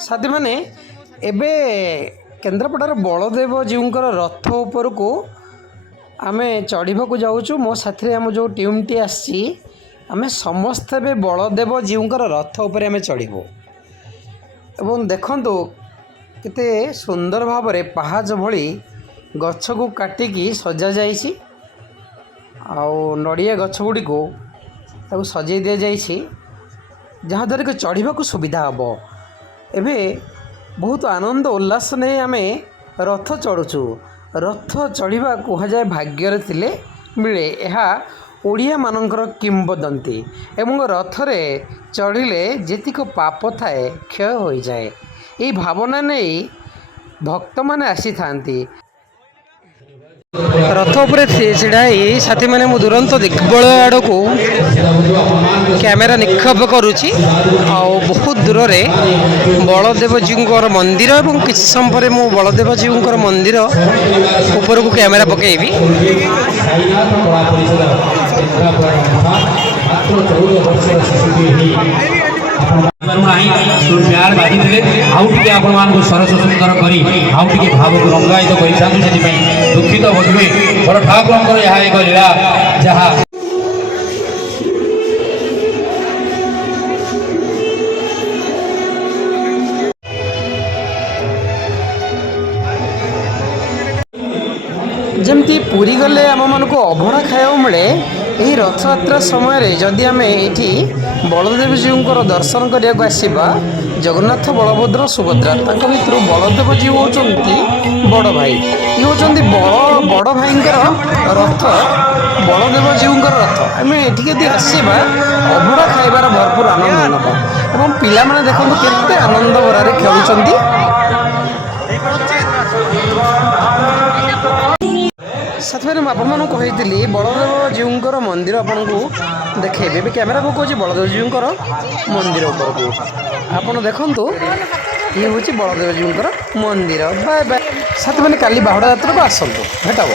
साथी मैंने एबे केन्द्रापड़ार बलदेव जीउंकर रथ उपरकू आमे चढ़ा जाऊँ। मो साथी आम जो टीमटी आसी आमे समस्ते बे बलदेव जीउंकर रथ उपर आमे चढ़ू एवं देखंतु केते सुंदर भाव रे पहाज भली गछ को काटिकी सजा जाइछि आउ नड़िया गछ गुड़ी को ताकू सजै दि जाइछि जहाँद्वारा कि चढ़ा को सुविधा हम। एबे बहुत आनंद उल्लास नहीं आमे रथ चढ़ुचु। रथ चढ़ा कहुए भाग्य थिले मिले यह ओडिया मानकर किंबदंती एवं रथरे चढ़िले जेतिक पाप थाए क्षय हो जाए ये भावना नहीं भक्त माने आसी थांती। रथ उपर छिड़ाई साथी मैंने मु दुरंत दिग्बल आड़ को कैमेरा निक्षेप करुच्ची बहुत दूर रे बलदेव जीउंकर मंदिर और किसी समय पर मु बलदेव जीउंकर मंदिर ऊपर को कैमेरा पकेबी। प्यार बाजी आउटे आपण मानक सरस सुंदर करी आउटे भाव को रंगायित कर दुखित बोधुए बड़ ठाकुर यह एक लीला जहाँ जमती पूरी गले आम मान को अभड़ा खाया मिले यही रथ यात्रा समय जदि आम ये बलदेव जीउंकर दर्शन करने आसवा जगन्नाथ बलभद्र सुभद्रा भर बलदेव जी होती बड़ भाई ये होती बड़ भाई रथ बलदेव जीउंकर रथ आम ये आसवा अभड़ा खाइबार भरपूर आनंद नवा और पिला माने देखो केते आनंद भरारे खेलुंट। साथ में आपको कही बलदेव जीउंकर मंदिर आपन को देखेबे भी कैमेरा पकाऊँ बलदेव जीउंकर मंदिर उपरकू आपन देखंतु ये हूँ बलदेव जीउंकर मंदिर। बाय बाय साथ में काली बाहुड़ा यात्रा को आसतु भेटब।